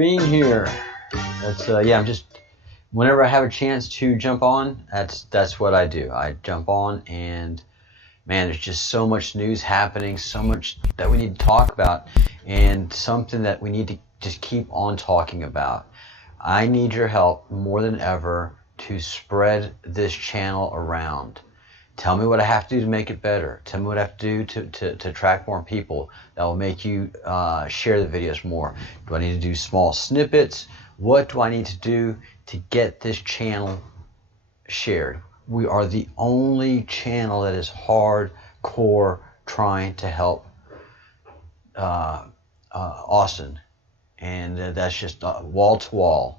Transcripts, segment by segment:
being here. That's I'm just, whenever I have a chance to jump on, that's what I do. I jump on, and man, there's just so much news happening, so much that we need to talk about, and something that we need to just keep on talking about. I need your help more than ever to spread this channel around. Tell me what I have to do to make it better. Tell me what I have to do to attract more people that will make you share the videos more. Do I need to do small snippets? What do I need to do to get this channel shared? We are the only channel that is hardcore trying to help Austin. And that's just wall to wall.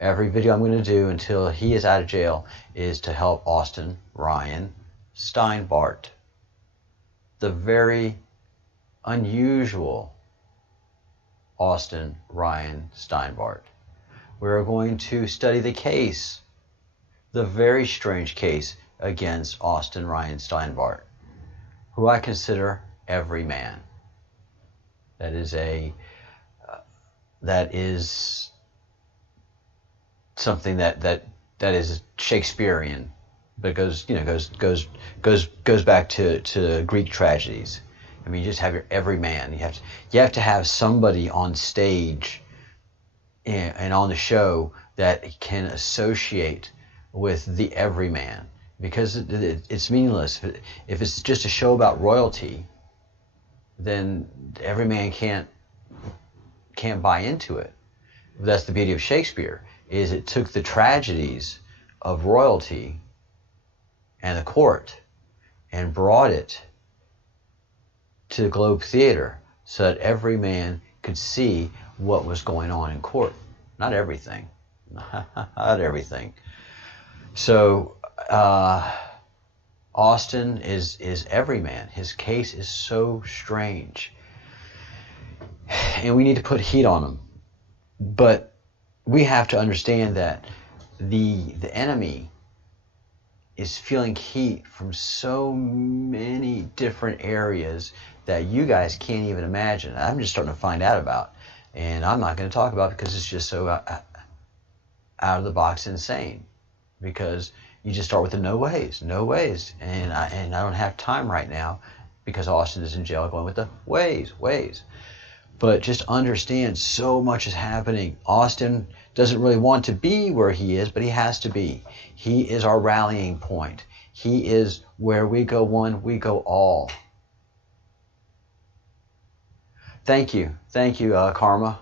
Every video I'm going to do until he is out of jail is to help Austin Ryan Steinbart, the very unusual Austin Ryan Steinbart. We're going to study the case, the very strange case against Austin Ryan Steinbart, who I consider Everyman. That is something that is Shakespearean, because goes back to Greek tragedies. I mean, you just have your everyman. You have to have somebody on stage and on the show that can associate with the everyman, because it's meaningless. If it's just a show about royalty, then everyman can't buy into it. That's the beauty of Shakespeare. Is it took the tragedies of royalty and the court and brought it to the Globe Theater so that every man could see what was going on in court. Not everything. Not everything. So Austin is Everyman. His case is so strange. And we need to put heat on him. But we have to understand that the enemy is feeling heat from so many different areas that you guys can't even imagine. I'm just starting to find out about, and I'm not going to talk about it because it's just so out of the box insane. Because you just start with the no ways, and I don't have time right now because Austin is in jail going with the ways. But just understand, so much is happening. Austin doesn't really want to be where he is, but he has to be. He is our rallying point. He is where we go one, we go all. Thank you, Karma.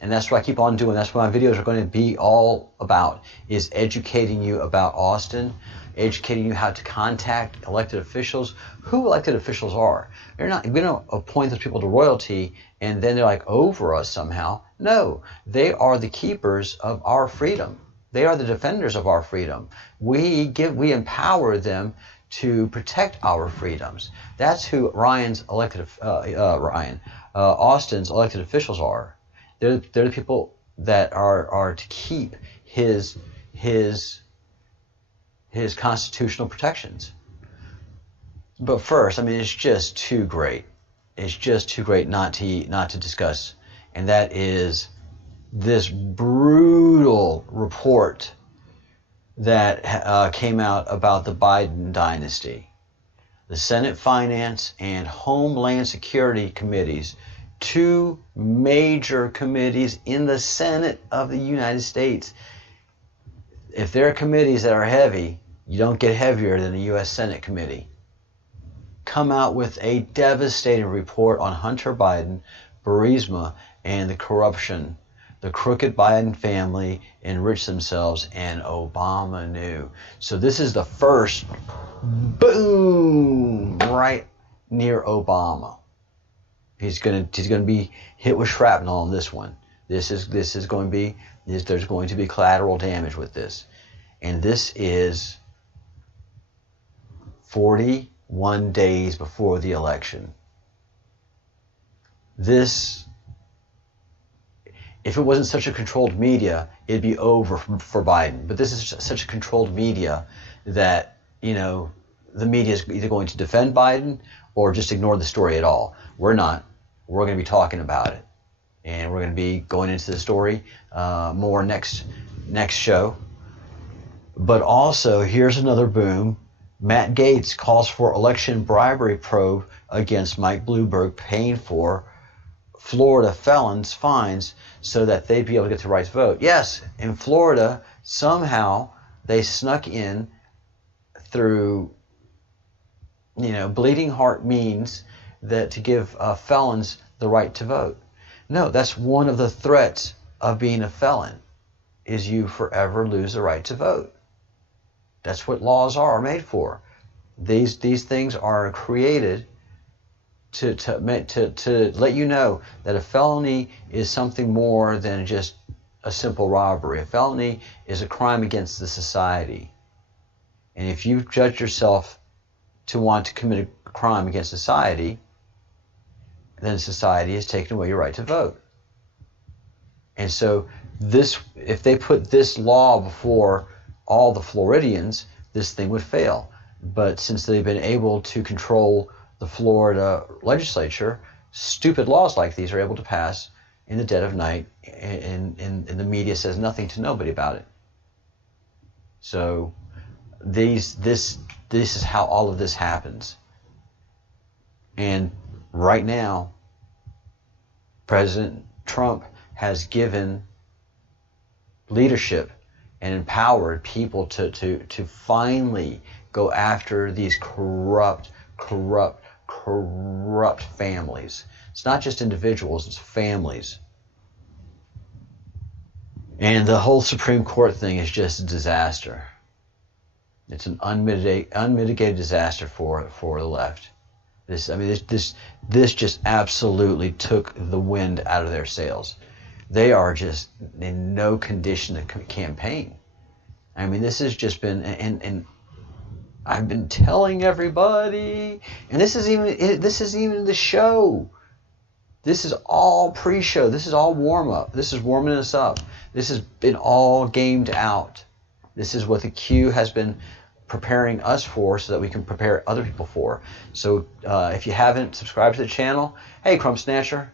And that's what I keep on doing. That's what my videos are going to be all about, is educating you about Austin, educating you how to contact elected officials, who elected officials are. We don't appoint those people to royalty and then they're like over us somehow. No, they are the keepers of our freedom. They are the defenders of our freedom. We empower them to protect our freedoms. That's who Austin's elected officials are. They're the people that are to keep his constitutional protections. But first, I mean, it's just too great. It's just too great not to discuss, and that is this brutal report that came out about the Biden dynasty. The Senate Finance and Homeland Security Committees, two major committees in the Senate of the United States. If there are committees that are heavy, you don't get heavier than the U.S. Senate committee. Come out with a devastating report on Hunter Biden, Burisma, and the corruption. The crooked Biden family enriched themselves, and Obama knew. So this is the first boom right near Obama. He's going to be hit with shrapnel on this one. There's going to be collateral damage with this. And this is 41 days before the election. This, if it wasn't such a controlled media, it'd be over for Biden. But this is such a controlled media that, the media is either going to defend Biden or just ignore the story at all. We're not. We're going to be talking about it. And we're going to be going into the story more next show. But also, here's another boom. Matt Gaetz calls for election bribery probe against Mike Bloomberg, paying for Florida felons fines so that they'd be able to get the right to vote. Yes, in Florida, somehow they snuck in through, bleeding heart means that to give felons the right to vote. No, that's one of the threats of being a felon, is you forever lose the right to vote. That's what laws are made for. These things are created to let you know that a felony is something more than just a simple robbery. A felony is a crime against the society. And if you judge yourself to want to commit a crime against society, then society has taken away your right to vote. And so if they put this law before all the Floridians, this thing would fail. But since they've been able to control the Florida legislature, stupid laws like these are able to pass in the dead of night, and the media says nothing to nobody about it. So this is how all of this happens. And right now, President Trump has given leadership and empowered people to finally go after these corrupt families. It's not just individuals, it's families. And the whole Supreme Court thing is just a disaster. It's an unmitigated disaster for the left. This just absolutely took the wind out of their sails. They are just in no condition to campaign. I mean, this has just been, and I've been telling everybody, and this is even the show. This is all pre-show. This is all warm-up. This is warming us up. This has been all gamed out. This is what the Q has been preparing us for, so that we can prepare other people for. So if you haven't subscribed to the channel, hey, Crumb Snatcher.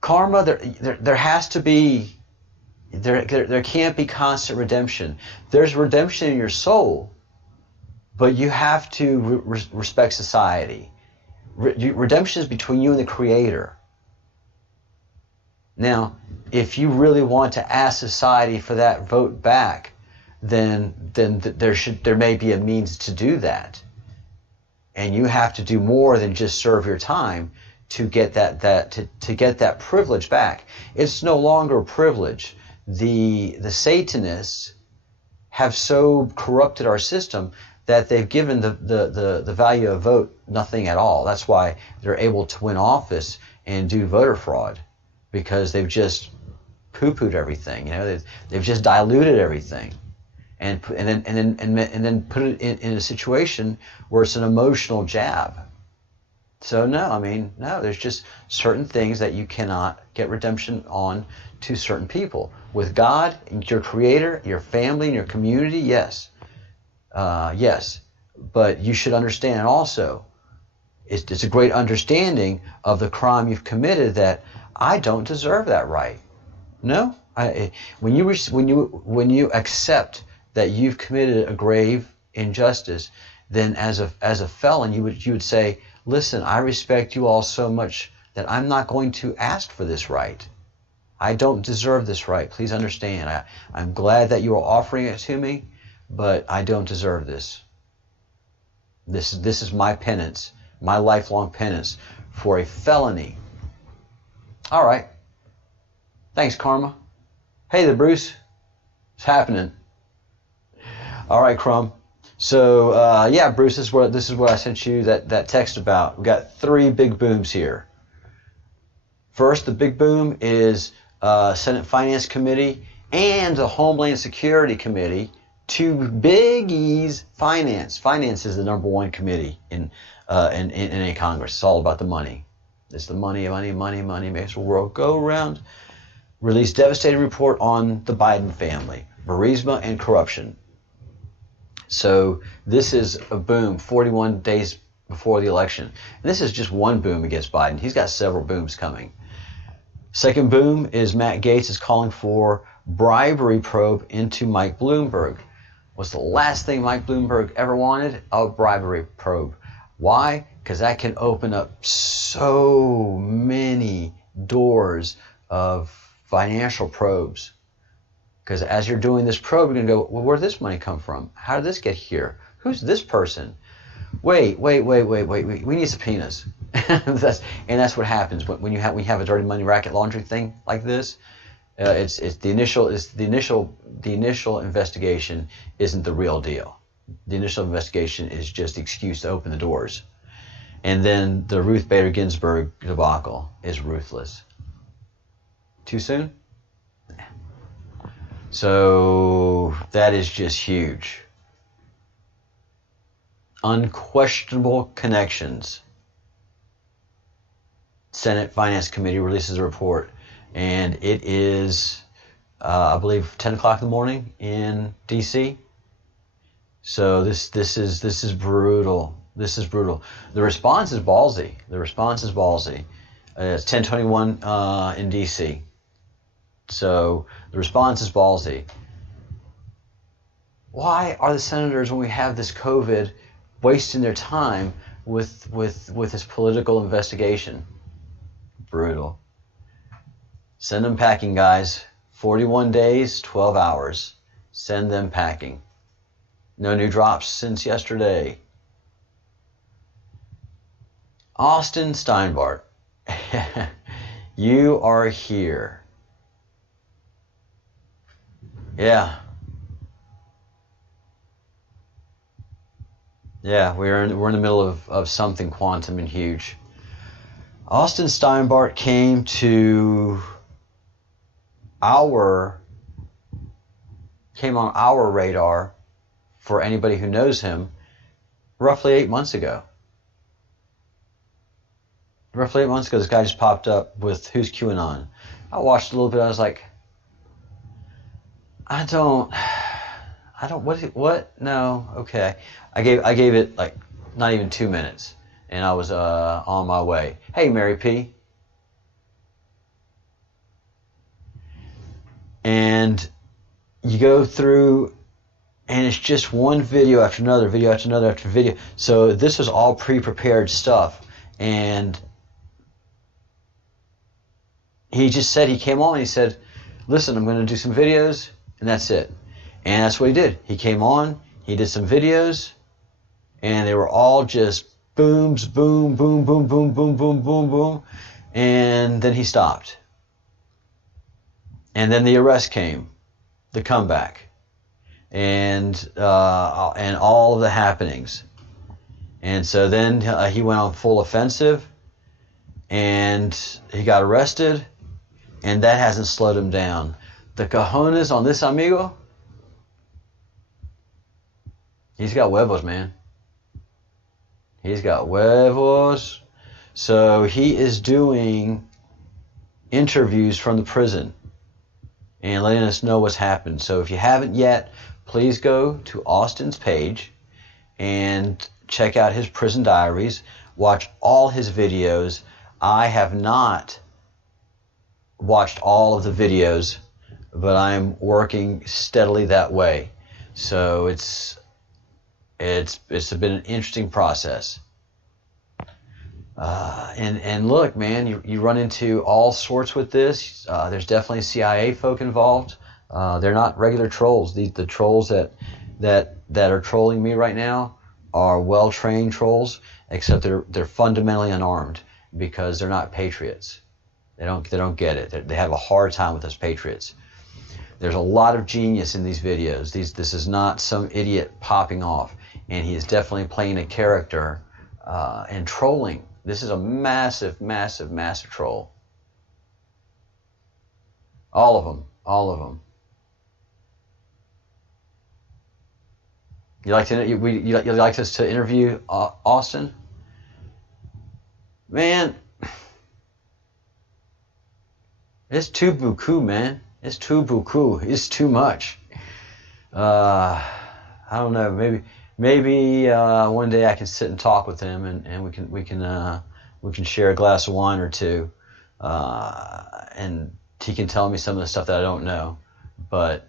Karma, there has to be, there can't be constant redemption. There's redemption in your soul, but you have to respect society. Redemption is between you and the Creator. Now, if you really want to ask society for that vote back, then there may be a means to do that, and you have to do more than just serve your time to get that privilege back. It's no longer a privilege. The Satanists have so corrupted our system that they've given the value of vote nothing at all. That's why they're able to win office and do voter fraud, because they've just poo-pooed everything. They've just diluted everything, and then put it in a situation where it's an emotional jab. So no, there's just certain things that you cannot get redemption on to certain people. With God, your Creator, your family, and your community, yes. Yes. But you should understand also, it's a great understanding of the crime you've committed, that I don't deserve that right. No? When you accept that you've committed a grave injustice, then as a felon, you would say, listen, I respect you all so much that I'm not going to ask for this right. I don't deserve this right. Please understand. I'm glad that you are offering it to me, but I don't deserve this. This is my penance, my lifelong penance for a felony. All right. Thanks, Karma. Hey there, Bruce. What's happening? All right, Crumb. So, yeah, Bruce, this is what I sent you that text about. We got 3 big booms here. First, the big boom is Senate Finance Committee and the Homeland Security Committee. 2 biggies. Finance. Finance is the #1 committee in a Congress. It's all about the money. It's the money makes the world go round. Released devastating report on the Biden family, Burisma, and corruption. So this is a boom 41 days before the election. And this is just one boom against Biden. He's got several booms coming. Second boom is Matt Gaetz is calling for bribery probe into Mike Bloomberg. What's the last thing Mike Bloomberg ever wanted? A bribery probe. Why? Because that can open up so many doors of financial probes. Because as you're doing this probe, you're going to go, well, where did this money come from? How did this get here? Who's this person? Wait. We need subpoenas. that's what happens when you have a dirty money racket laundering thing like this. It's the initial investigation isn't the real deal. The initial investigation is just the excuse to open the doors. And then the Ruth Bader Ginsburg debacle is ruthless. Too soon? So that is just huge. Unquestionable connections. Senate Finance Committee releases a report, and it is, I believe, 10 o'clock in the morning in D.C. So this is brutal. This is brutal. The response is ballsy. It's 10:21 in D.C. So the response is ballsy. Why are the senators, when we have this COVID, wasting their time with this political investigation? Brutal. Send them packing, guys. 41 days, 12 hours. Send them packing. No new drops since yesterday. Austin Steinbart, you are here. Yeah, we're in the middle of something quantum and huge. Austin Steinbart came on our radar, for anybody who knows him, roughly 8 months ago. Roughly 8 months ago, this guy just popped up with Who's QAnon. I watched a little bit. I was like, what? No, okay. I gave it like not even 2 minutes, and I was on my way. Hey, Mary P. And you go through, and it's just one video after another, video after another after video. So this was all pre-prepared stuff, and he just said, he came on and he said, listen, I'm going to do some videos, and that's it. And that's what he did. He came on, he did some videos, and they were all just booms, boom, boom, boom, boom, boom, boom, boom, boom, and then he stopped. And then the arrest came, the comeback, and all of the happenings. And so then he went on full offensive, and he got arrested, and that hasn't slowed him down. The cojones on this amigo, he's got huevos, man. He's got huevos. So he is doing interviews from the prison and letting us know what's happened. So if you haven't yet, please go to Austin's page and check out his prison diaries. Watch all his videos. I have not watched all of the videos, but I'm working steadily that way. So it's been an interesting process. And look, man, you run into all sorts with this. There's definitely CIA folk involved. They're not regular trolls. The trolls that are trolling me right now are well-trained trolls, except they're fundamentally unarmed because they're not patriots. They don't get it. They have a hard time with us patriots. There's a lot of genius in these videos. This is not some idiot popping off, and he is definitely playing a character and trolling. This is a massive, massive, massive troll. All of them. You like us to interview Austin? Man, it's too beaucoup, man. It's too beaucoup. It's too much. I don't know. Maybe one day I can sit and talk with him, and we can share a glass of wine or two, and he can tell me some of the stuff that I don't know. But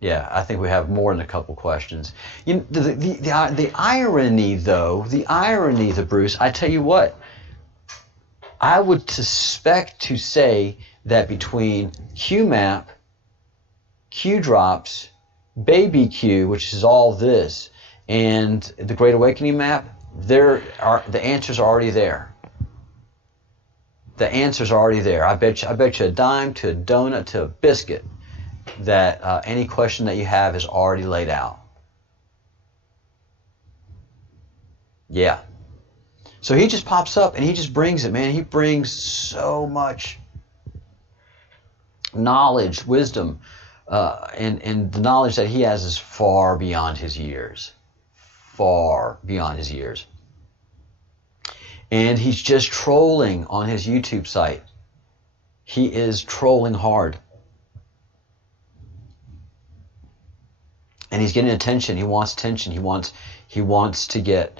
yeah, I think we have more than a couple questions. You know, the irony, though, Bruce, I tell you what, I would suspect to say that between QMAP, Q drops, baby Q, which is all this, and the Great Awakening map, the answers are already there. The answers are already there. I bet you a dime to a donut to a biscuit that any question that you have is already laid out. Yeah. So he just pops up and he just brings it, man. He brings so much knowledge, wisdom, and the knowledge that he has is far beyond his years. Far beyond his years. And he's just trolling on his YouTube site. He is trolling hard. And he's getting attention. He wants attention. He wants to get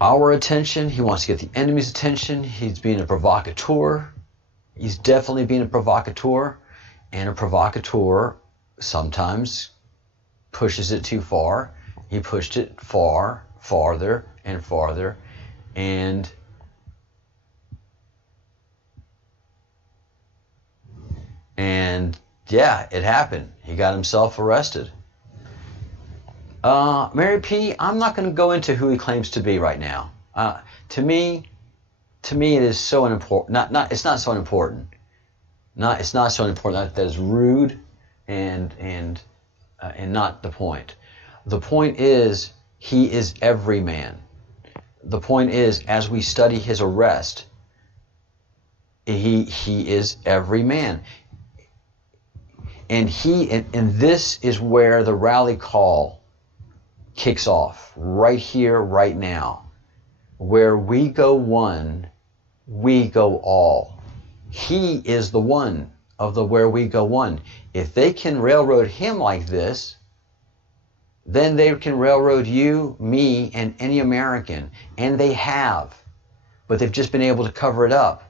our attention. He wants to get the enemy's attention. He's being a provocateur. He's definitely being a provocateur. And a provocateur sometimes pushes it too far. He pushed it farther and farther. And yeah, it happened. He got himself arrested. Mary P., I'm not going to go into who he claims to be right now. To me, it is so unimportant. It's not so important. It's not so important. That is rude, and not the point. The point is, he is Everyman. The point is, as we study his arrest, he is Everyman. And this is where the rally call kicks off, right here, right now. Where we go one, we go all. He is the one of the where we go one. If they can railroad him like this, then they can railroad you, me, and any American. And they have. But they've just been able to cover it up.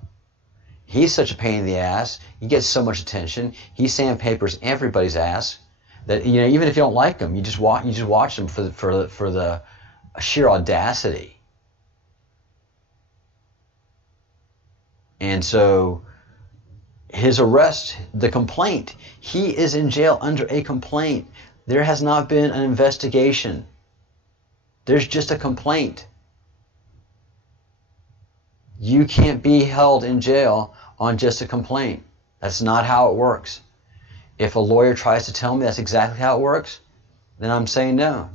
He's such a pain in the ass. He gets so much attention. He sandpapers everybody's ass that, you know, even if you don't like him, you just watch him for the sheer audacity. And so his arrest, the complaint, he is in jail under a complaint. There has not been an investigation. There's just a complaint. You can't be held in jail on just a complaint. That's not how it works. If a lawyer tries to tell me that's exactly how it works, then I'm saying no.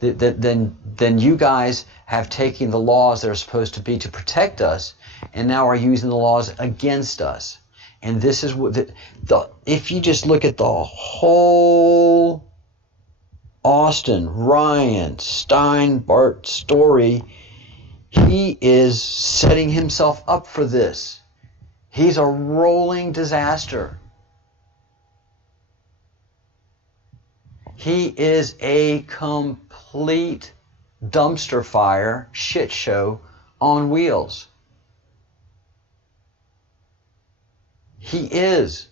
Then you guys have taken the laws that are supposed to be to protect us and now are using the laws against us. And this is what if you just look at the whole Austin, Ryan, Steinbart story, he is setting himself up for this. He's a rolling disaster. He is a complete dumpster fire, shit show on wheels. He is.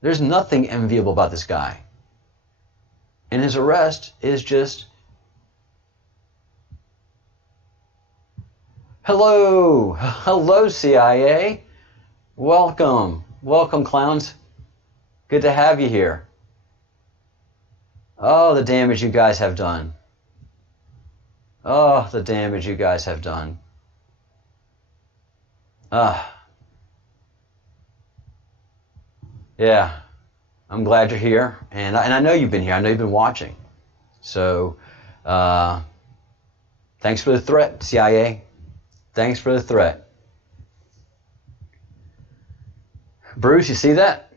There's nothing enviable about this guy. And his arrest is just... Hello, CIA. Welcome, clowns. Good to have you here. Oh, the damage you guys have done. Oh, the damage you guys have done. Yeah, I'm glad you're here, and I know you've been here. I know you've been watching. So, thanks for the threat, CIA. Thanks for the threat. Bruce, you see that?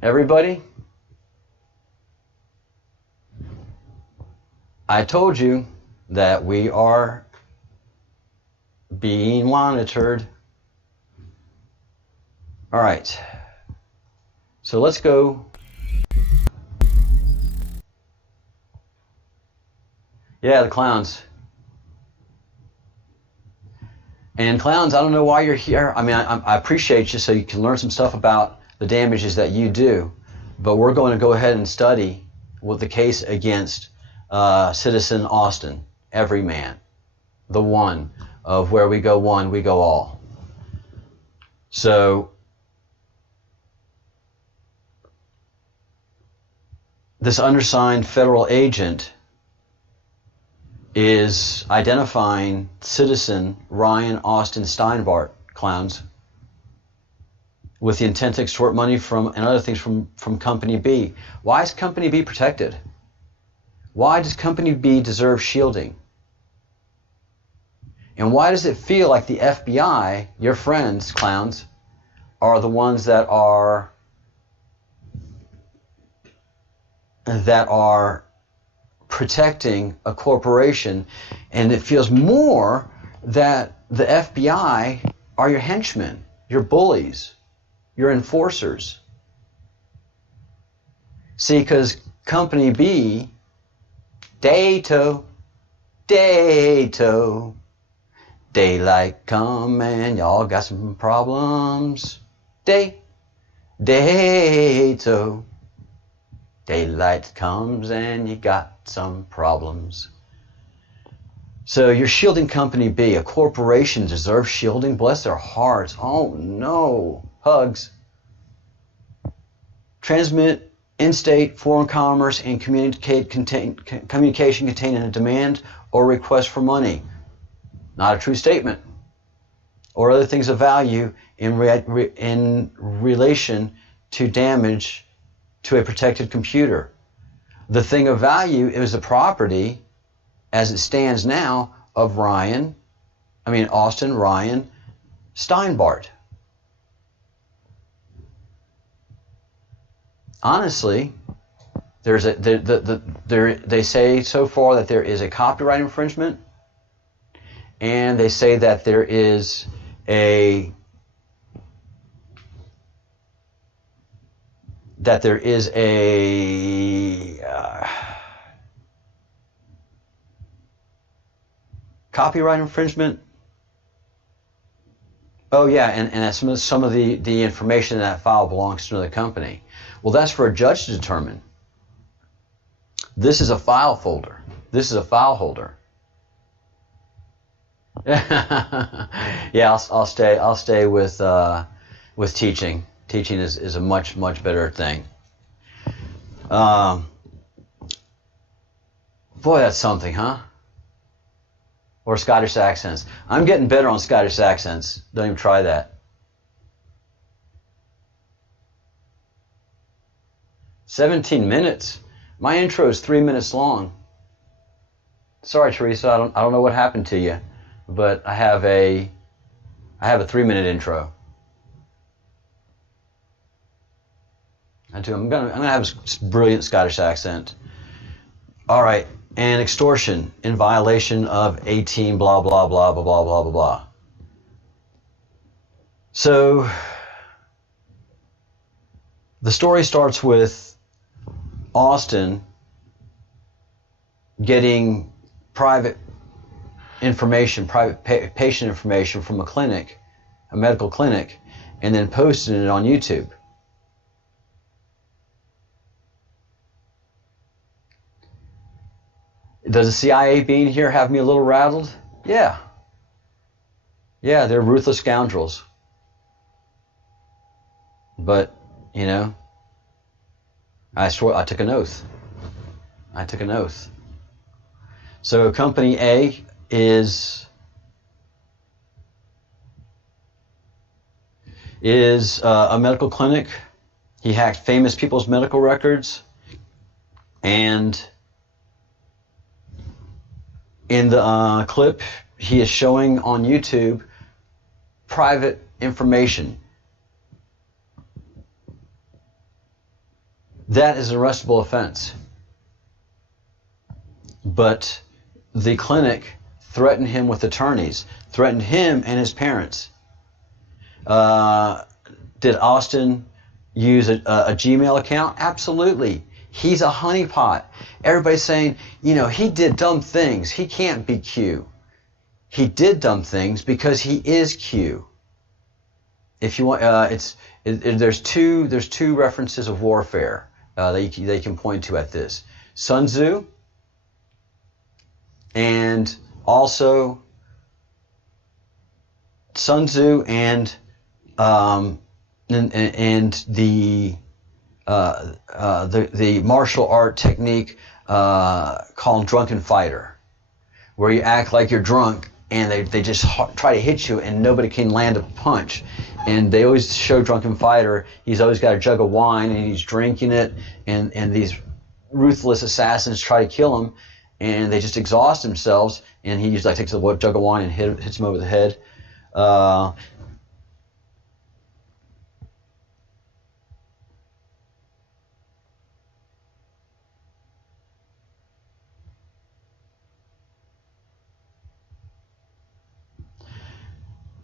Everybody? I told you that we are being monitored. All right. So let's go Yeah, the clowns. And clowns, I don't know why you're here. I mean, I appreciate you so you can learn some stuff about the damages that you do. But we're going to go ahead and study with the case against Citizen Austin, Everyman, the one of where we go one, we go all. So this undersigned federal agent is identifying Citizen Ryan Austin Steinbart, clowns, with the intent to extort money from and other things from Company B. Why is Company B protected? Why does Company B deserve shielding? And why does it feel like the FBI, your friends, clowns, are the ones that are protecting a corporation, and it feels more that the FBI are your henchmen, your bullies, your enforcers? See, because Company B, Datto, daylight come and y'all got some problems. Datto, daylight comes and you got some problems. So you're shielding Company B. A corporation deserves shielding. Bless their hearts. Oh no. Hugs. Transmit in-state foreign commerce and communication contained in a demand or request for money. Not a true statement. Or other things of value in relation to damage to a protected computer. The thing of value is the property, as it stands now, of Austin Ryan Steinbart. Honestly, they say so far that there is a copyright infringement, and they say that there is a copyright infringement. Oh yeah, and some of the information in that file belongs to another company. Well, that's for a judge to determine. This is a file folder. This is a file holder. Yeah, I'll stay with teaching. Teaching is a much better thing. Boy, that's something, huh? Or Scottish accents. I'm getting better on Scottish accents. Don't even try that. 17 minutes. My intro is 3 minutes long. Sorry, Teresa. I don't know what happened to you, but I have a 3-minute intro. I do. I'm gonna have a brilliant Scottish accent. All right, and extortion in violation of 18 blah blah blah blah blah blah blah blah. So the story starts with Austin getting private information, private patient information from a clinic, a medical clinic, and then posting it on YouTube. Does the CIA being here have me a little rattled? Yeah. Yeah, they're ruthless scoundrels. But, I swore, I took an oath. So Company A is a medical clinic. He hacked famous people's medical records, and in the clip he is showing on YouTube private information. That is an arrestable offense. But the clinic threatened him with attorneys, threatened him and his parents. Did Austin use a Gmail account? Absolutely. He's a honeypot. Everybody's saying, you know, he did dumb things. He can't be Q. He did dumb things because he is Q. If you want, there's two references of warfare that you can point to at this: Sun Tzu, and also Sun Tzu and the martial art technique called drunken fighter, where you act like you're drunk and they just try to hit you and nobody can land a punch. And they always show drunken fighter, he's always got a jug of wine and he's drinking it, and these ruthless assassins try to kill him and they just exhaust themselves, and he usually takes a jug of wine and hits him over the head.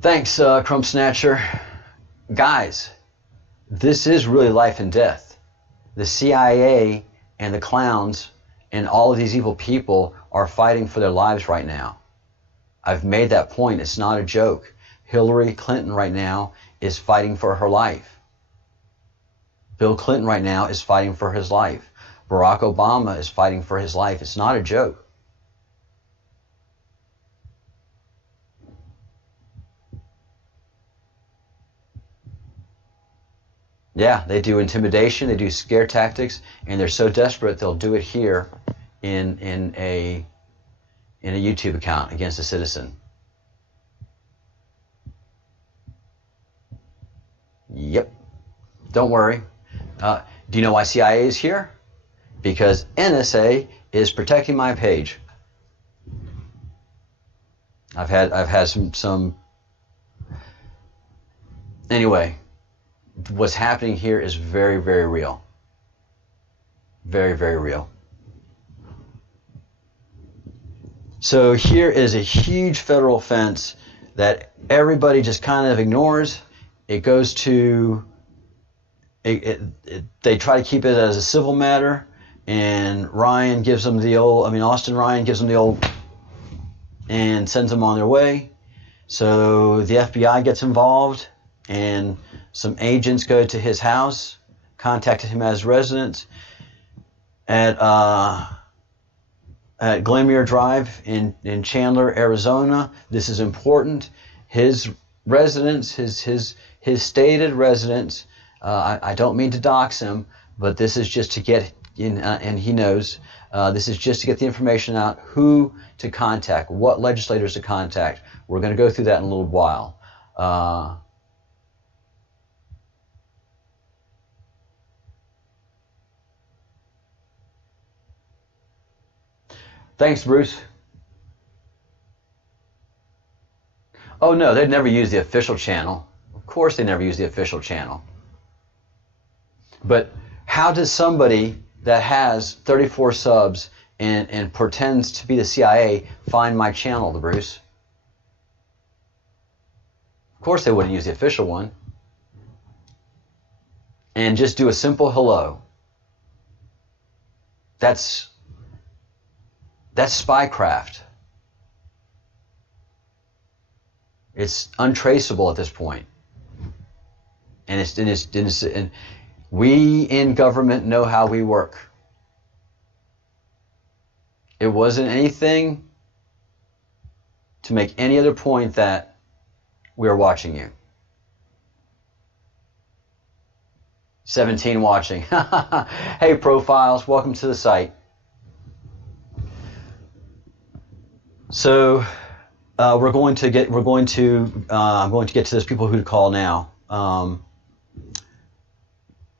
Thanks, Crumb Snatcher. Guys, this is really life and death. The CIA and the clowns and all of these evil people are fighting for their lives right now. I've made that point. It's not a joke. Hillary Clinton right now is fighting for her life. Bill Clinton right now is fighting for his life. Barack Obama is fighting for his life. It's not a joke. Yeah, they do intimidation, they do scare tactics, and they're so desperate they'll do it here in a YouTube account against a citizen. Yep. Don't worry. Do you know why CIA is here? Because NSA is protecting my page. I've had some anyway. What's happening here is very, very real. Very, very real. So here is a huge federal offense that everybody just kind of ignores. It goes to, they try to keep it as a civil matter, and Ryan gives them the old, Austin Ryan gives them the old, and sends them on their way. So the FBI gets involved, and some agents go to his house, contacted him as resident at Glenmere Drive in Chandler, Arizona. This is important. His residence, his stated residence. I don't mean to dox him, but this is just to get in, and he knows. This is just to get the information out, who to contact, what legislators to contact. We're going to go through that in a little while. Thanks, Bruce. Oh no, they'd never use the official channel. Of course they never use the official channel. But how does somebody that has 34 subs and pretends to be the CIA find my channel, Bruce? Of course they wouldn't use the official one. And just do a simple hello. That's spycraft. It's untraceable at this point. And we in government know how we work. It wasn't anything to make any other point that we are watching you. 17 watching. Hey, profiles, welcome to the site. So I'm going to get to those people who to call now.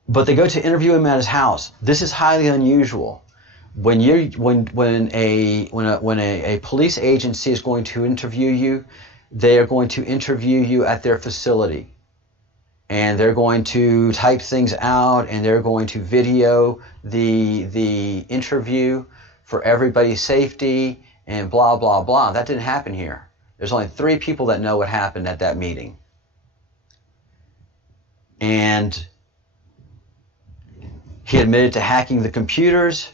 But they go to interview him at his house. This is highly unusual. When a police agency is going to interview you, they are going to interview you at their facility, and they're going to type things out, and they're going to video the interview for everybody's safety, and blah blah blah. That didn't happen here. There's only 3 people that know what happened at that meeting, and He admitted to hacking the computers.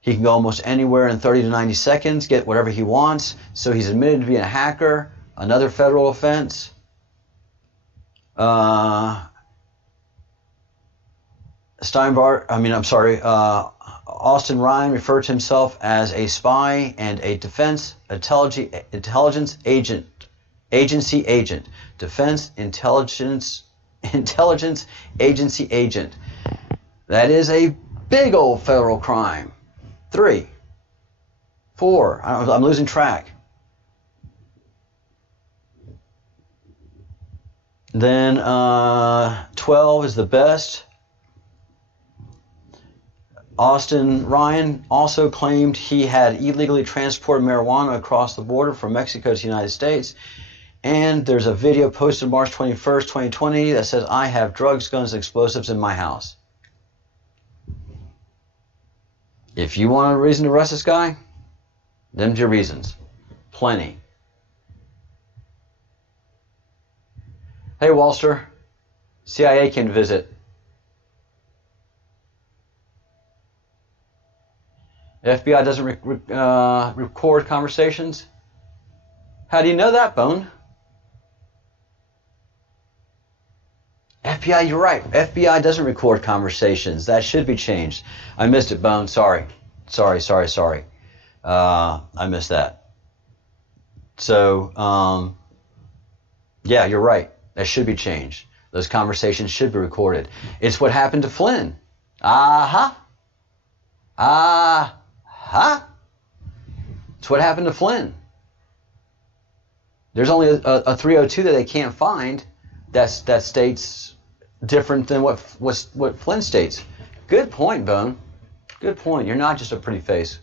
He can go almost anywhere in 30 to 90 seconds, get whatever he wants. So he's admitted to being a hacker, another federal offense. Austin Ryan referred to himself as a spy and a defense intelligence agent, agency agent, defense intelligence agency agent. That is a big old federal crime. 3, 4, I'm losing track. Then 12 is the best. Austin Ryan also claimed he had illegally transported marijuana across the border from Mexico to the United States. And there's a video posted March 21st, 2020 that says, "I have drugs, guns, explosives in my house." If you want a reason to arrest this guy, them's your reasons. Plenty. Hey, Walster. CIA came to visit. FBI doesn't record conversations? How do you know that, Bone? FBI, you're right. FBI doesn't record conversations. That should be changed. I missed it, Bone. Sorry. I missed that. So, yeah, you're right. That should be changed. Those conversations should be recorded. It's what happened to Flynn. It's what happened to Flynn. There's only a 302 that they can't find that states different than what Flynn states. Good point, Bone. Good point. You're not just a pretty face.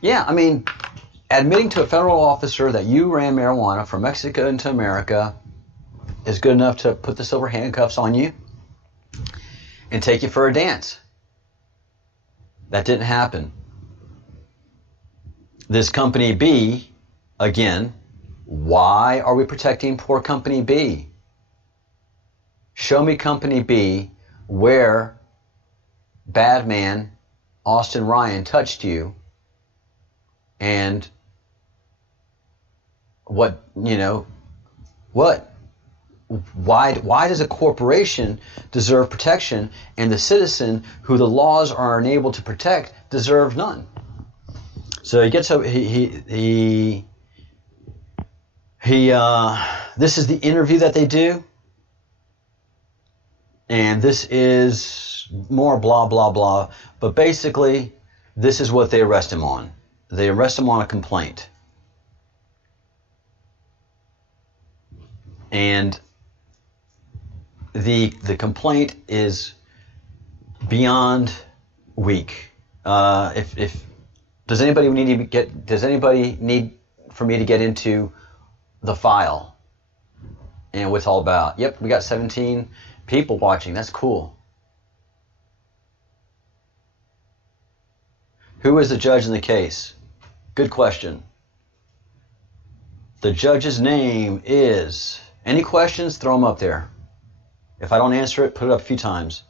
Yeah, I mean, admitting to a federal officer that you ran marijuana from Mexico into America is good enough to put the silver handcuffs on you and take you for a dance. That didn't happen. This company B, again, why are we protecting poor company B? Show me company B where bad man Austin Ryan touched you, and what, what? Why does a corporation deserve protection and the citizen who the laws are unable to protect deserve none? So he gets up, this is the interview that they do, and this is more blah blah blah, but basically this is what they arrest him on. They arrest him on a complaint. And the complaint is beyond weak. Does anybody need for me to get into the file and what it's all about? Yep, we got 17 people watching. That's cool. Who is the judge in the case? Good question. The judge's name is... Any questions? Throw them up there. If I don't answer it, put it up a few times.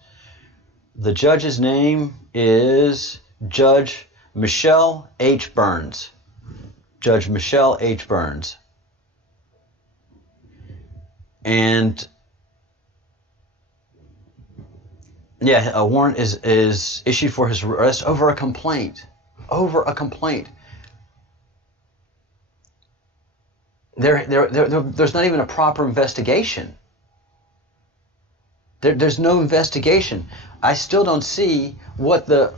The judge's name is Judge Michelle H. Burns. Judge Michelle H. Burns. And yeah, a warrant is issued for his arrest over a complaint. Over a complaint. There's not even a proper investigation. There's no investigation. I still don't see what the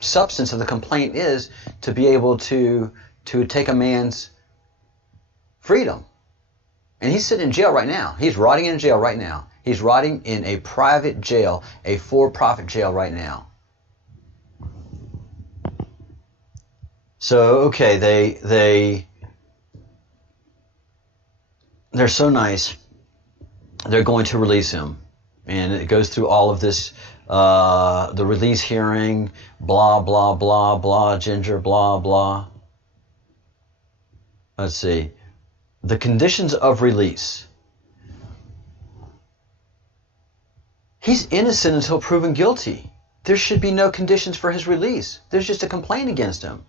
substance of the complaint is to be able to take a man's freedom. And he's sitting in jail right now. He's rotting in jail right now. He's rotting in a private jail, a for-profit jail right now. So, okay, they're so nice. They're going to release him. And it goes through all of this, the release hearing, blah, blah, blah, blah, Ginger, blah, blah. Let's see. The conditions of release. He's innocent until proven guilty. There should be no conditions for his release. There's just a complaint against him.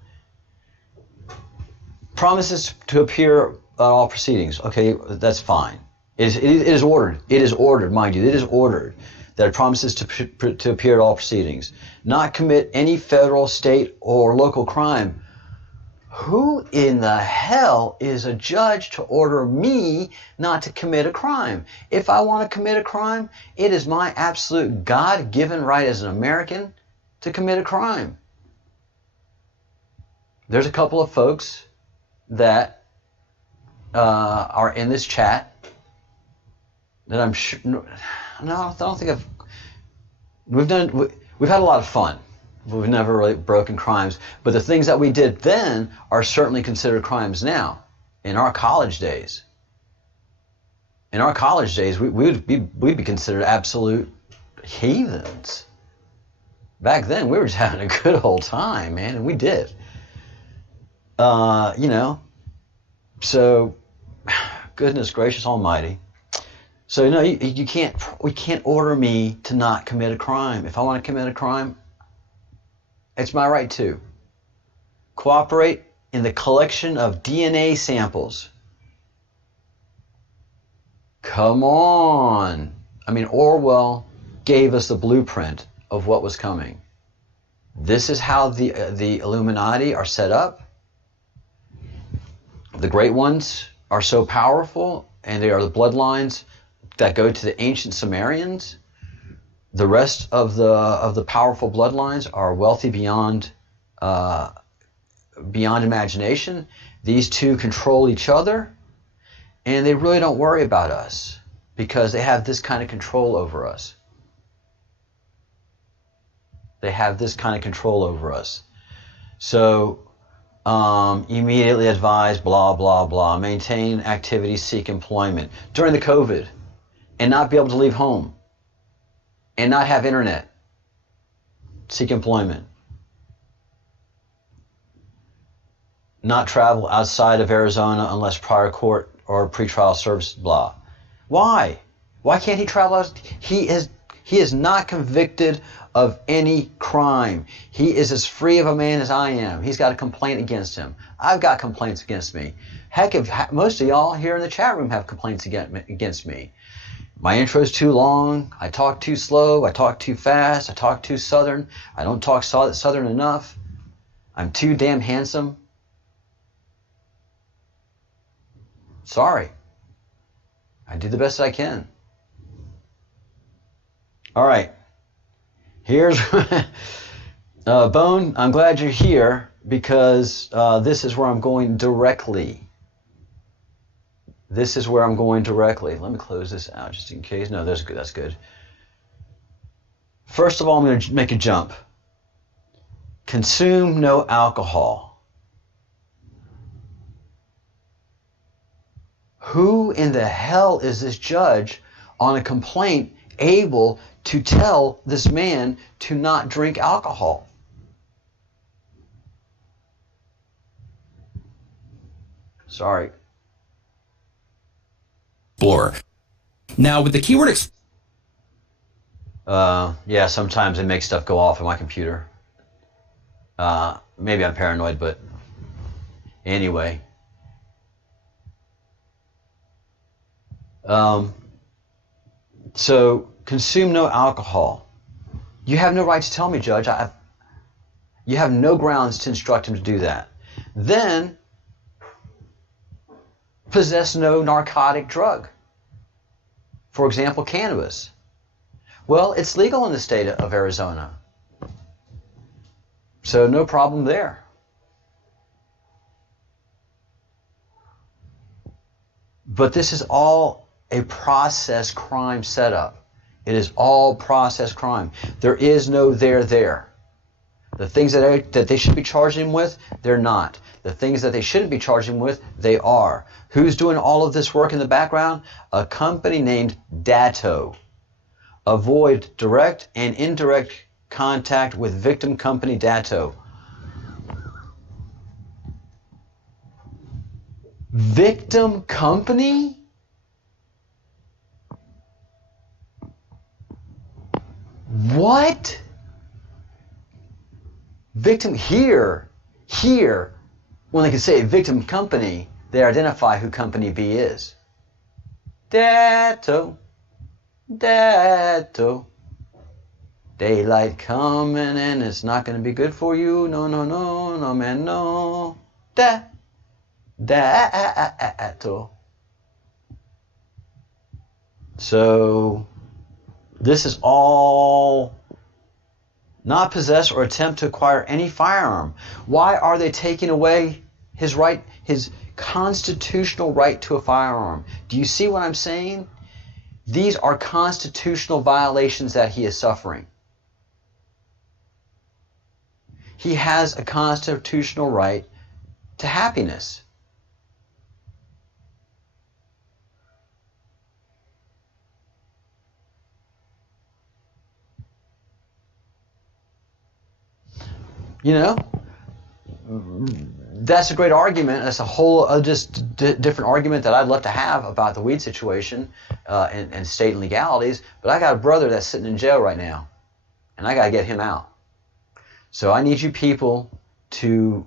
Promises to appear at all proceedings. Okay, that's fine. It is ordered. It is ordered, mind you. It is ordered that it promises to appear at all proceedings. Not commit any federal, state, or local crime. Who in the hell is a judge to order me not to commit a crime? If I want to commit a crime, it is my absolute God-given right as an American to commit a crime. There's a couple of folks that are in this chat that I'm sure, no, I don't think we've had a lot of fun. We've never really broken crimes, but the things that we did then are certainly considered crimes now. In our college days, we'd be considered absolute heathens. Back then, we were just having a good old time, man, and we did. So, goodness gracious almighty. So, we can't order me to not commit a crime. If I want to commit a crime, it's my right to. Cooperate in the collection of DNA samples. Come on. I mean, Orwell gave us the blueprint of what was coming. This is how the Illuminati are set up. The great ones are so powerful, and they are the bloodlines that go to the ancient Sumerians. The rest of the powerful bloodlines are wealthy beyond imagination. These two control each other, and they really don't worry about us because they have this kind of control over us. They have this kind of control over us. So immediately advise, blah, blah, blah. Maintain activity, seek employment. During the COVID, and not be able to leave home. And not have internet. Seek employment. Not travel outside of Arizona unless prior court or pretrial service, blah. Why? Why can't he travel out? He is not convicted of any crime. He is as free of a man as I am. He's got a complaint against him. I've got complaints against me. Heck, most of y'all here in the chat room have complaints against me. My intro's too long, I talk too slow, I talk too fast, I talk too southern, I don't talk southern enough, I'm too damn handsome. Sorry. I do the best I can. All right. Here's Bone, I'm glad you're here because this is where I'm going directly. This is where I'm going directly. Let me close this out just in case. No, that's good. That's good. First of all, I'm going to make a jump. Consume no alcohol. Who in the hell is this judge on a complaint able to tell this man to not drink alcohol? Sorry. Explorer. Now with the keyword yeah, sometimes it makes stuff go off on my computer. Maybe I'm paranoid, but anyway. So consume no alcohol. You have no right to tell me, Judge. You have no grounds to instruct him to do that. Then possess no narcotic drug. For example, cannabis. Well, it's legal in the state of Arizona. So no problem there. But this is all a process crime setup. It is all process crime. There is no there. The things that they should be charging him with, they're not. The things that they shouldn't be charging him with, they are. Who's doing all of this work in the background? A company named Datto. Avoid direct and indirect contact with victim company Datto. Victim company? What? Victim here, when they can say victim company, they identify who company B is. Datto, Datto. Daylight coming and it's not going to be good for you. No, no, no, no, man, no. Datto. So, this is all not possess or attempt to acquire any firearm. Why are they taking away his right, his constitutional right to a firearm? Do you see what I'm saying? These are constitutional violations that he is suffering. He has a constitutional right to happiness. You know, that's a great argument. That's a whole different argument that I'd love to have about the weed situation and state legalities. But I got a brother that's sitting in jail right now, and I got to get him out. So I need you people to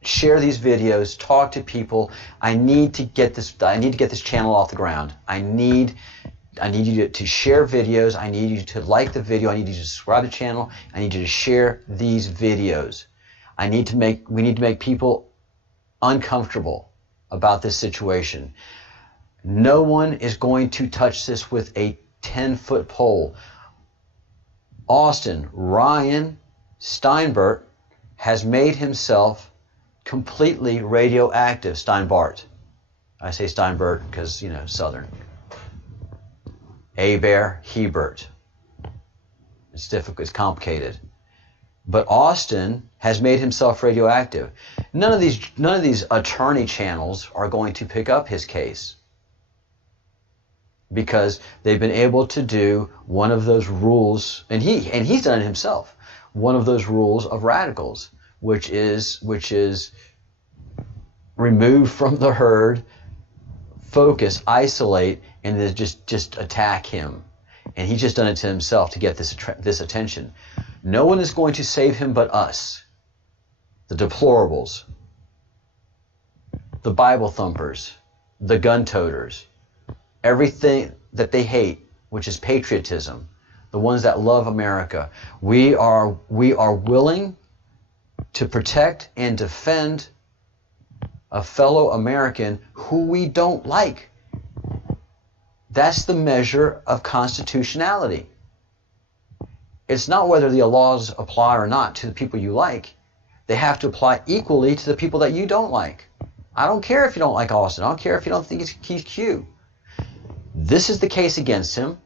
share these videos, talk to people. I need to get this channel off the ground. I need you to share videos. I need you to like the video. I need you to subscribe to the channel. I need you to share these videos. We need to make people uncomfortable about this situation. No one is going to touch this with a 10-foot pole. Ryan Steinbart has made himself completely radioactive. Steinbart. I say Steinbart because, Southern. Bear, Hebert. It's difficult, it's complicated. But Austin has made himself radioactive. None of these attorney channels are going to pick up his case, because they've been able to do one of those rules, and he's done it himself, one of those rules of radicals, which is remove from the herd, focus, isolate, and then just attack him. And he's just done it to himself to get this attention. No one is going to save him but us, the deplorables, the Bible thumpers, the gun toters, everything that they hate, which is patriotism, the ones that love America. We are willing to protect and defend a fellow American who we don't like. That's the measure of constitutionality. It's not whether the laws apply or not to the people you like. They have to apply equally to the people that you don't like. I don't care if you don't like Austin. I don't care if you don't think he's cute. This is the case against him.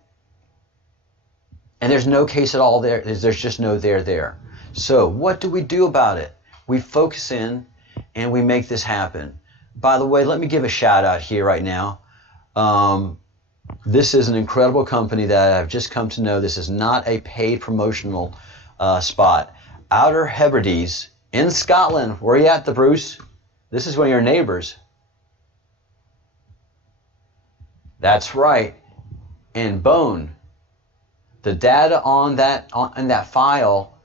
And there's no case at all there. There's just no there. So what do we do about it? We focus in and we make this happen. By the way, let me give a shout out here right now. This is an incredible company that I've just come to know. This is not a paid promotional spot. Outer Hebrides in Scotland. Where are you at, the Bruce? This is one of your neighbors. That's right. In Bone. The data on that file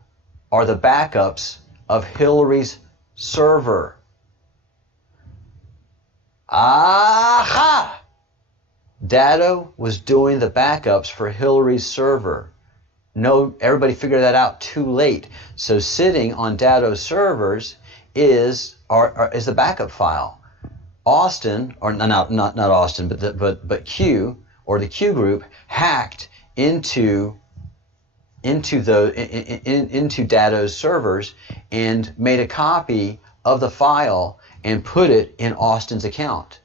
are the backups of Hillary's server. Aha! Datto was doing the backups for Hillary's server. No, everybody figured that out too late. So sitting on Datto's servers is the backup file. Austin, or not Austin, but Q, or the Q group, hacked into Datto's servers and made a copy of the file and put it in Austin's account.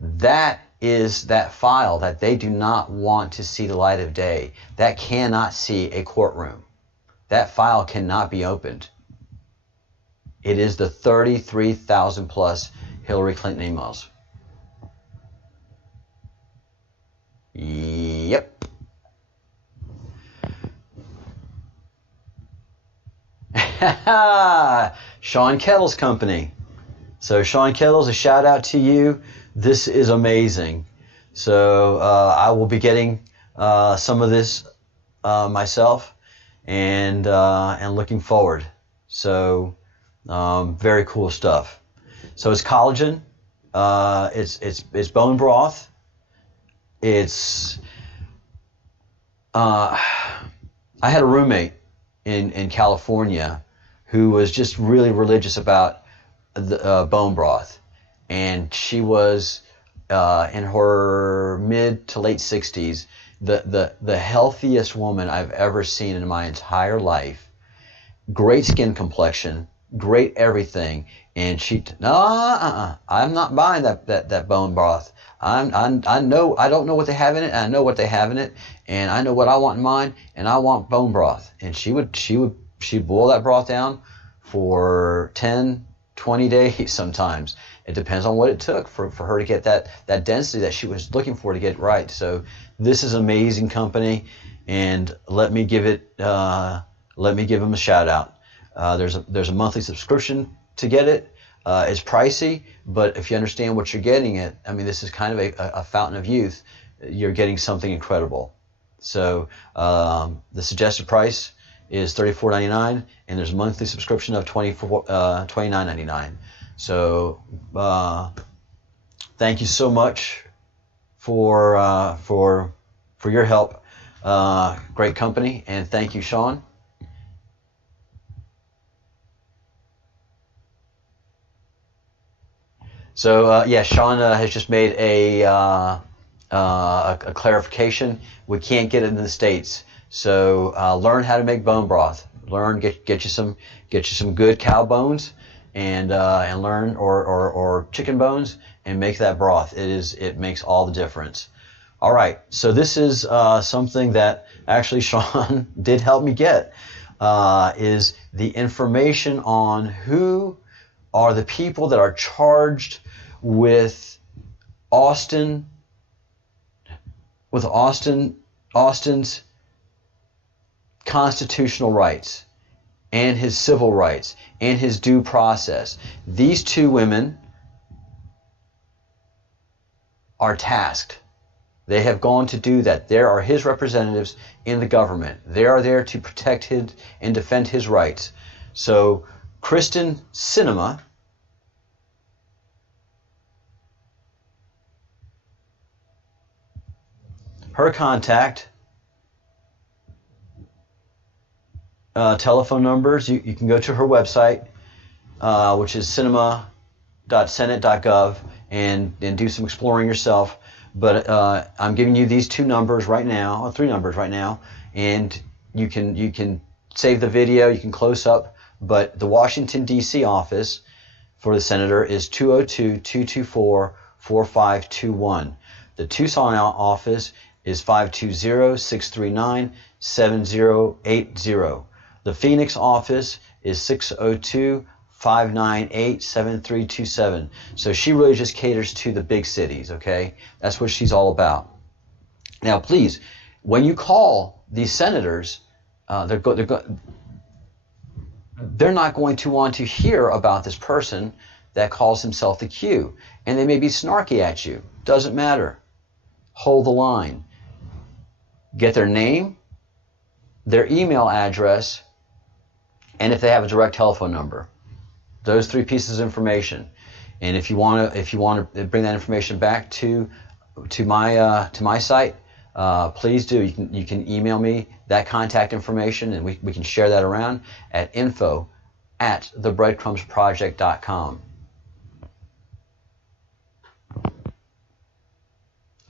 That is that file that they do not want to see the light of day. That cannot see a courtroom. That file cannot be opened. It is the 33,000 plus Hillary Clinton emails. Yep. Sean Kettle's company. So Sean Kettle's, a shout out to you. This is amazing. So I will be getting some of this myself, and looking forward. So very cool stuff. So it's collagen. It's bone broth. It's I had a roommate in California who was just really religious about the bone broth, and she was in her mid to late 60s, the healthiest woman I've ever seen in my entire life. Great skin complexion, great everything, and I'm not buying that bone broth. I don't know what they have in it, and I know what they have in it, and I know what I want in mine, and I want bone broth. And she'd boil that broth down for 10, 20 days sometimes. It depends on what it took for her to get that density that she was looking for to get it right. So this is an amazing company, and let me give them a shout out. There's a monthly subscription to get it. It's pricey, but if you understand what you're getting at, I mean, this is kind of a fountain of youth. You're getting something incredible. So the suggested price is $34.99, and there's a monthly subscription of $29.99. So thank you so much for your help. Great company, and thank you, Sean. So yeah, Sean has just made a clarification. We can't get it in the States. So learn how to make bone broth. Get you some good cow bones, and learn or chicken bones, and make that broth. It makes all the difference. All right. So this is something that actually Sean did help me get, is the information on who are the people that are charged with Austin's constitutional rights and his civil rights and his due process. These two women are tasked. They have gone to do that. There are his representatives in the government. They are there to protect him and defend his rights. So Kristen Sinema, her contact telephone numbers, you can go to her website, which is cinema.senate.gov, and do some exploring yourself. But I'm giving you these two numbers right now, or three numbers right now, and you can save the video, you can close up. But the Washington, D.C. office for the senator is 202-224-4521. The Tucson office is 520-639-7080. The Phoenix office is 602-598-7327. So she really just caters to the big cities, okay? That's what she's all about. Now, please, when you call these senators, they're not going to want to hear about this person that calls himself the Q. And they may be snarky at you. Doesn't matter. Hold the line. Get their name, their email address, and if they have a direct telephone number. Those three pieces of information. And if you want to bring that information back to my site, please do. You can email me that contact information, and we can share that around at info@thebreadcrumbsproject.com.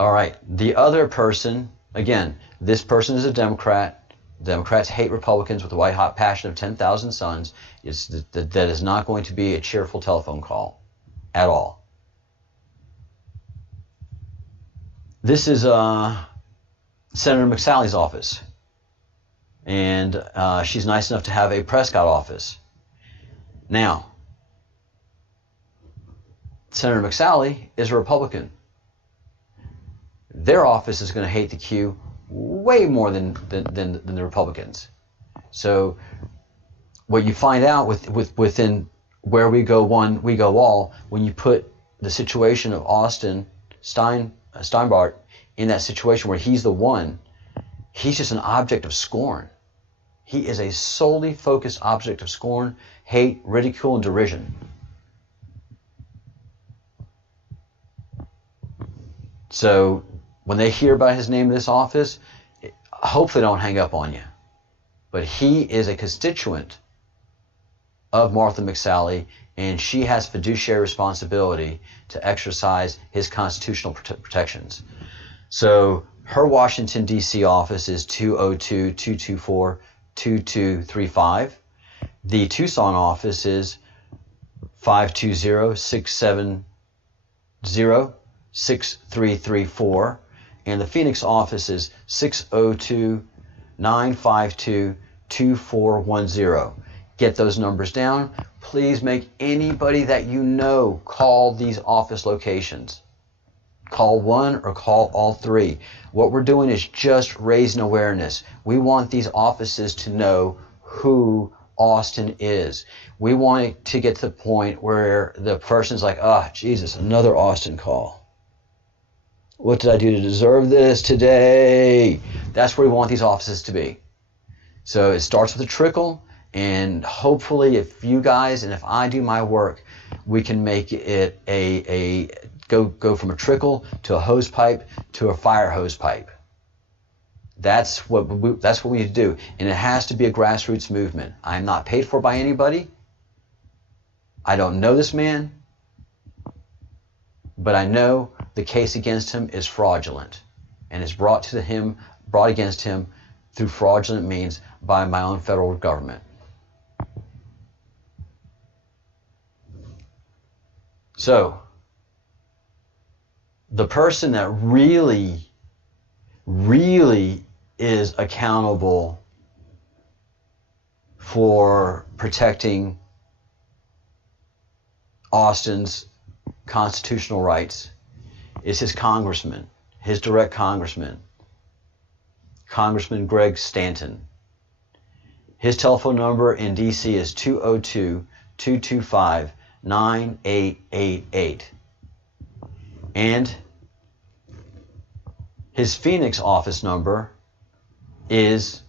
All right. The other person, again, this person is a Democrat. Democrats hate Republicans with the white-hot passion of 10,000 suns. That is not going to be a cheerful telephone call at all. This is Senator McSally's office. And she's nice enough to have a Prescott office. Now, Senator McSally is a Republican. their office is going to hate the Q way more than the Republicans. So what you find out within where we go one, we go all, when you put the situation of Austin Steinbart in that situation where he's the one, he's just an object of scorn. He is a solely focused object of scorn, hate, ridicule, and derision. So when they hear about his name in this office, hopefully they don't hang up on you. But he is a constituent of Martha McSally, and she has fiduciary responsibility to exercise his constitutional protections. So her Washington, D.C. office is 202-224-2235. The Tucson office is 520-670-6334. And the Phoenix office is 602-952-2410. Get those numbers down. Please make anybody that you know call these office locations. Call one or call all three. What we're doing is just raising awareness. We want these offices to know who Austin is. We want it to get to the point where the person's like, oh, Jesus, another Austin call. What did I do to deserve this today? That's where we want these offices to be. So it starts with a trickle, and hopefully if you guys and if I do my work, we can make it go from a trickle to a hose pipe to a fire hose pipe. That's what we need to do, and it has to be a grassroots movement. I'm not paid for by anybody. I don't know this man, but I know the case against him is fraudulent, and is brought against him through fraudulent means by my own federal government. So the person that really is accountable for protecting Austin's constitutional rights is his congressman, his direct congressman, Congressman Greg Stanton. His telephone number in D.C. is 202-225-9888. And his Phoenix office number is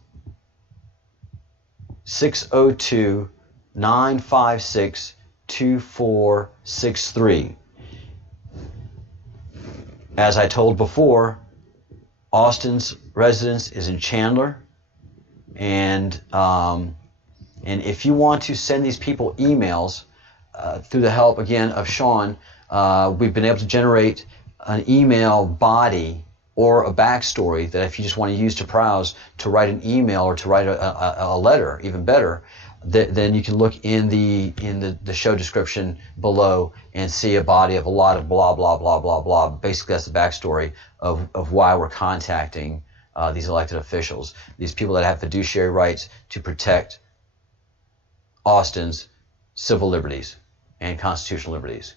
602-956-2463. As I told before, Austin's residence is in Chandler, and if you want to send these people emails through the help again of Sean, we've been able to generate an email body or a backstory that if you just want to use to browse to write an email or to write a letter, even better, then you can look in the show description below and see a body of a lot of blah blah blah blah blah. Basically, that's the backstory of why we're contacting these elected officials, these people that have fiduciary rights to protect Austin's civil liberties and constitutional liberties.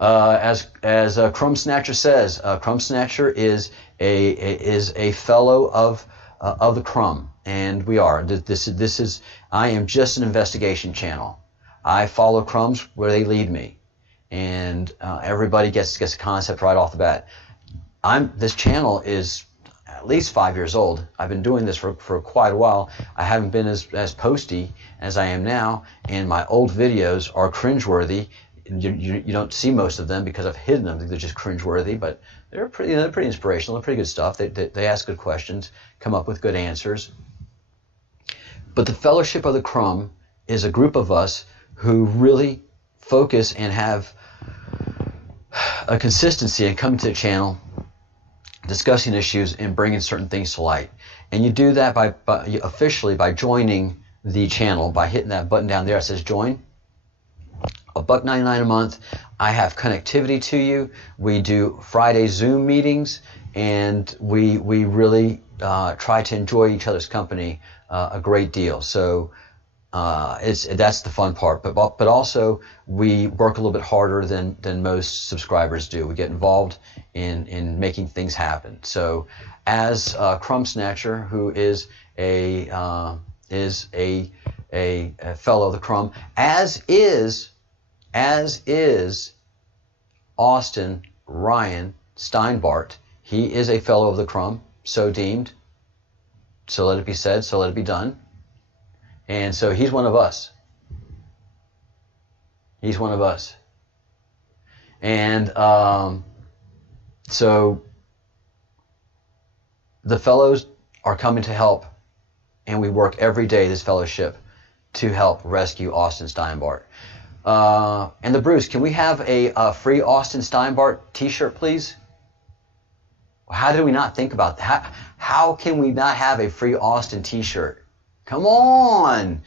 As Crumb Snatcher says, Crumb Snatcher is a fellow of the Crumb, and we are. I am just an investigation channel. I follow crumbs where they lead me, and everybody gets a concept right off the bat. This channel is at least 5 years old. I've been doing this for quite a while. I haven't been as posty as I am now, and my old videos are cringeworthy. You don't see most of them because I've hidden them. They're just cringeworthy, but they're pretty inspirational. They're pretty good stuff. They ask good questions, come up with good answers. But the Fellowship of the Crumb is a group of us who really focus and have a consistency and come to the channel discussing issues and bringing certain things to light. And you do that by officially by joining the channel, by hitting that button down there that says join. $1.99 a month. I have connectivity to you. We do Friday Zoom meetings, and we really try to enjoy each other's company a great deal. So That's the fun part, but also we work a little bit harder than most subscribers do. We get involved in making things happen. So, as Crumb Snatcher, who is a fellow of the Crumb, as is Austin Ryan Steinbart. He is a fellow of the Crumb, so deemed. So let it be said. So let it be done. And so he's one of us. He's one of us. And so the fellows are coming to help, and we work every day, this fellowship, to help rescue Austin Steinbart. And the Bruce, can we have a free Austin Steinbart t-shirt, please? How did we not think about that? How can we not have a free Austin t-shirt? Come on.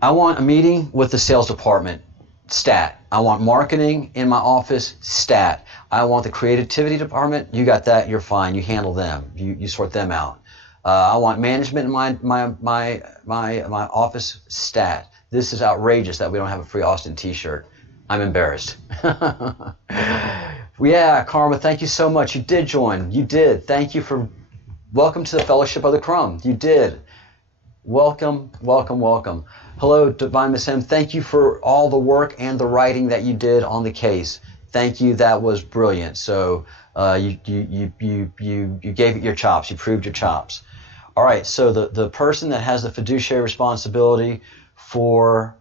I want a meeting with the sales department. Stat. I want marketing in my office. Stat. I want the creativity department. You got that. You're fine. You handle them. You sort them out. I want management in my office. Stat. This is outrageous that we don't have a free Austin t-shirt. I'm embarrassed. Yeah, Karma, thank you so much. You did join. You did. Thank you for... Welcome to the Fellowship of the Crumb. You did. Welcome, welcome, welcome. Hello, Divine Miss M. Thank you for all the work and the writing that you did on the case. Thank you. That was brilliant. So you gave it your chops. You proved your chops. All right. So the person that has the fiduciary responsibility for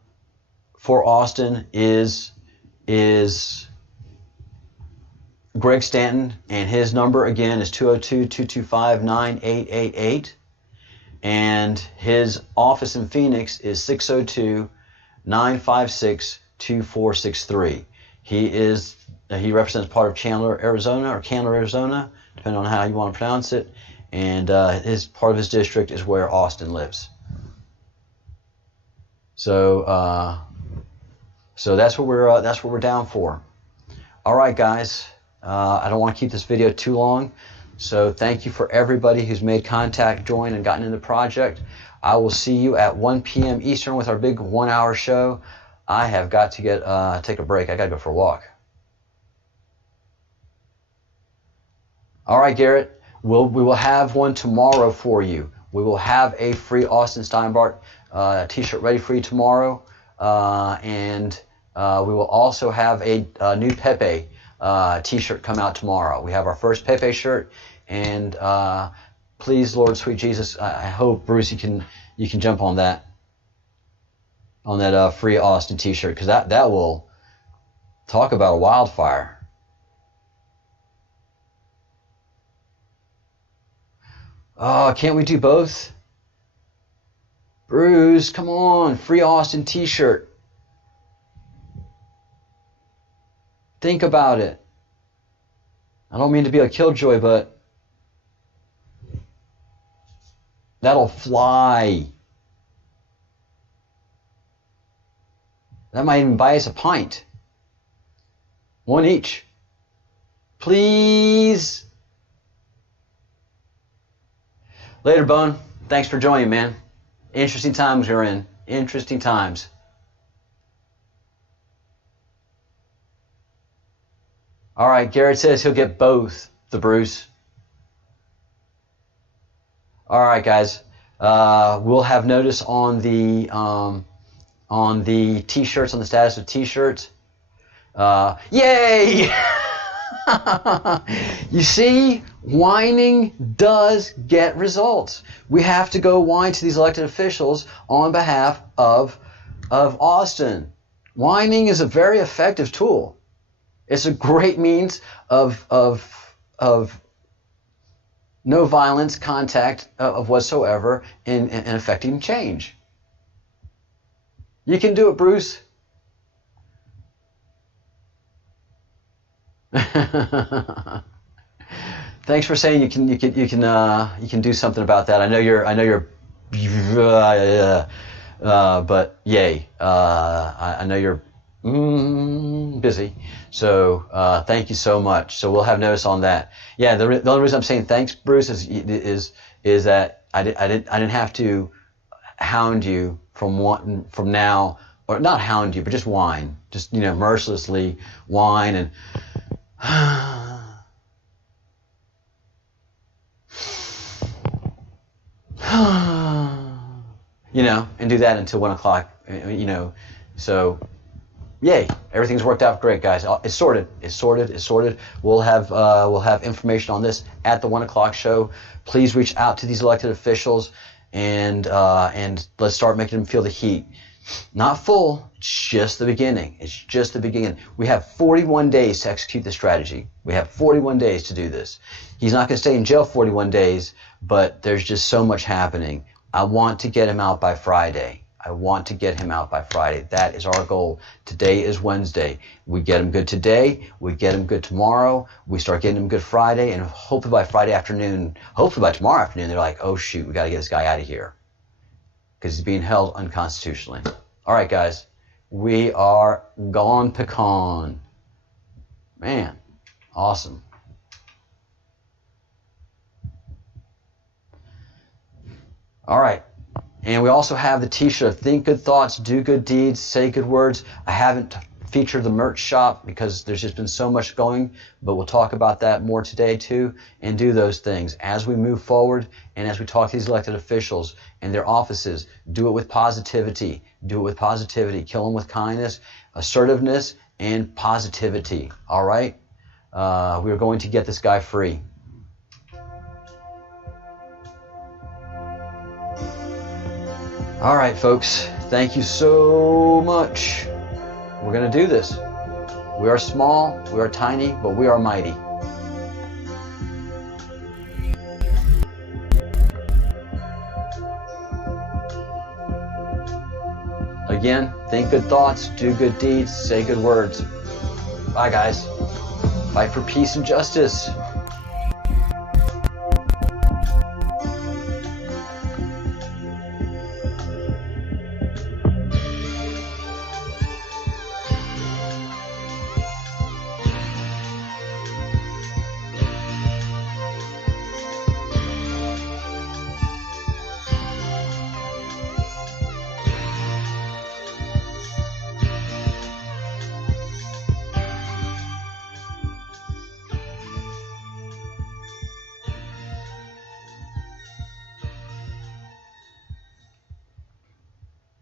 Austin is Greg Stanton, and his number again is 202-225-9888. And his office in Phoenix is 602-956-2463. He represents part of Chandler, Arizona, depending on how you want to pronounce it. And part of his district is where Austin lives. So that's what we're down for. All right, guys. I don't want to keep this video too long. So thank you for everybody who's made contact, joined, and gotten in the project. I will see you at 1 p.m. Eastern with our big 1-hour show. I have got to take a break. I got to go for a walk. All right, Garrett. We will have one tomorrow for you. We will have a free Austin Steinbart t-shirt ready for you tomorrow. And we will also have a new Pepe t-shirt come out tomorrow. We have our first Pepe shirt, and please, Lord, sweet Jesus, I hope, Bruce, you can jump on that free Austin t-shirt, because that will talk about a wildfire. Oh, can't we do both? Bruce, come on, free Austin t-shirt. Think about it. I don't mean to be a killjoy, but that'll fly. That might even buy us a pint. One each. Please. Later, Bone. Thanks for joining, man. Interesting times we're in. Interesting times. All right, Garrett says he'll get both, the Bruce. All right, guys. We'll have notice on the T-shirts, on the status of T-shirts. Yay! You see, whining does get results. We have to go whine to these elected officials on behalf of Austin. Whining is a very effective tool. It's a great means of no violence, contact of whatsoever in affecting change. You can do it, Bruce. Thanks for saying you can do something about that. I know you're but yay. I know you're busy. So thank you so much. So we'll have notice on that. Yeah, the only reason I'm saying thanks, Bruce, is that I didn't have to hound you for from now, or not hound you, but just whine, just mercilessly whine and and do that until 1 o'clock. So yay, everything's worked out great, guys. It's sorted. We'll have information on this at the 1 o'clock show. Please reach out to these elected officials and let's start making them feel the heat. Not full, it's just the beginning. It's just the beginning. We have 41 days to execute the strategy. We have 41 days to do this. He's not going to stay in jail 41 days, but there's just so much happening. I want to get him out by Friday. That is our goal. Today is Wednesday. We get him good today. We get him good tomorrow. We start getting him good Friday. And hopefully by Friday afternoon, hopefully by tomorrow afternoon, they're like, oh, shoot, we got to get this guy out of here because he's being held unconstitutionally. All right, guys. We are gone pecan. Man, awesome. All right. And we also have the t-shirt, Think Good Thoughts, Do Good Deeds, Say Good Words. I haven't featured the merch shop because there's just been so much going, but we'll talk about that more today too, and do those things. As we move forward and as we talk to these elected officials and their offices, do it with positivity. Kill them with kindness, assertiveness, and positivity. All right? We're going to get this guy free. All right, folks, thank you so much. We're going to do this. We are small, we are tiny, but we are mighty. Again, think good thoughts, do good deeds, say good words. Bye, guys. Fight for peace and justice.